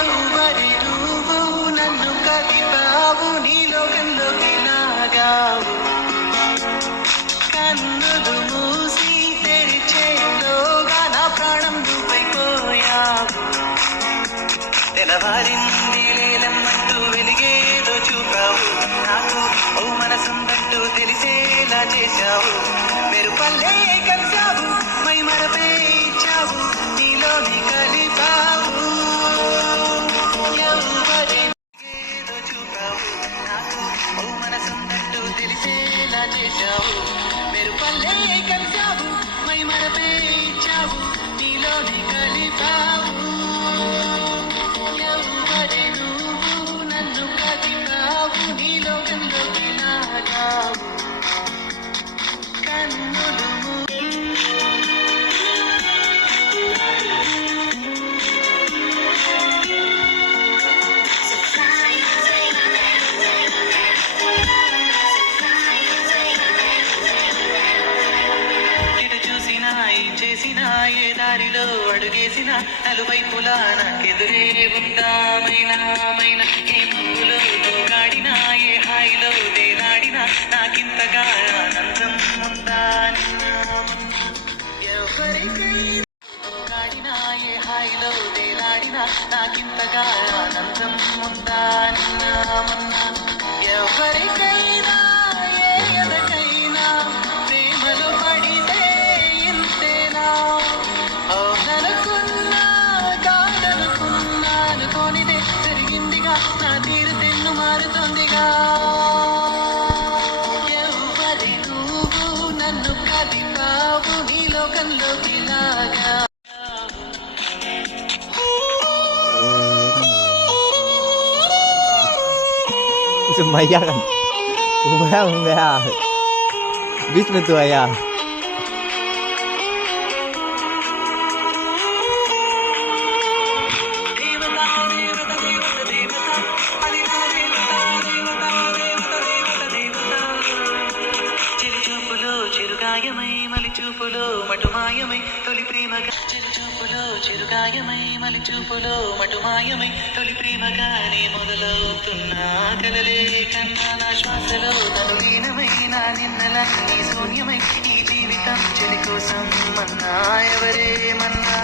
ఎవరి నువ్వు నన్ను కదిపావు నీ లోకంలోకి లాగావు కన్నులు మూసి తెరిచేలోగా నా ప్రాణం నువ్వైపోయావు తెలవారింది లేలమ్మంటూ వెలిగేదో చూపావు నాకు ఓ మనసుందంటూ తెలిసేలా చేశావు మీరు పల్లె కలిసావు మై మరపే ఇచ్చావు నీలోని కలిపావు ఏదో చూపావు నాకు ఓ మనసుందంటూ తెలిసేలా చేశావు మీరు పల్లె కలిసావు మై మరపే ఇచ్చావు నీలోని కలిపావు ఎవరి నువ్వు నన్ను కదిపావు నీ లోకంలోకి లాగావు కన్నులు చేసిన ఏ దారిలో అడుగేసిన నలువైపులా నాకెదురే ఉందామైనా ఏ ముగ్గులో గాడినా ఏ హాయిలో తేలాడినా నాకింతగా ఆనందం ఉందా గాడినా ఏ హాయిలో తేలాడినా నాకింతగా ఆనందం ఉందా ఎవరికైనా ఏ ఎదకైనా ప్రేమలో పడితే ఇంతేనా అవుననుకున్నా కాదనుకున్నా అనుకోనిదే జరిగిందిగా నా తీరు తెన్ను మారుతుందిగా ఎవరి నువ్వు నన్ను కదిపావు నీ లోకంలోకి లాగా Sumaya kan? Sumaya enggak? Bis betul ya. చిరుగాయమై మలి చూపులో మటుమాయమై తొలి ప్రేమగా చిరుచూపులో చిరుగాయమై మలి చూపులో మటుమాయమై తొలి ప్రేమగానే మొదలవుతున్నా కలలే కన్నా నా శ్వాసలో తను లీనమై నా నిన్నలన్నీ శూన్యమై ఈ జీవితం చెలి కోసం మన్నా ఎవరేమన్నా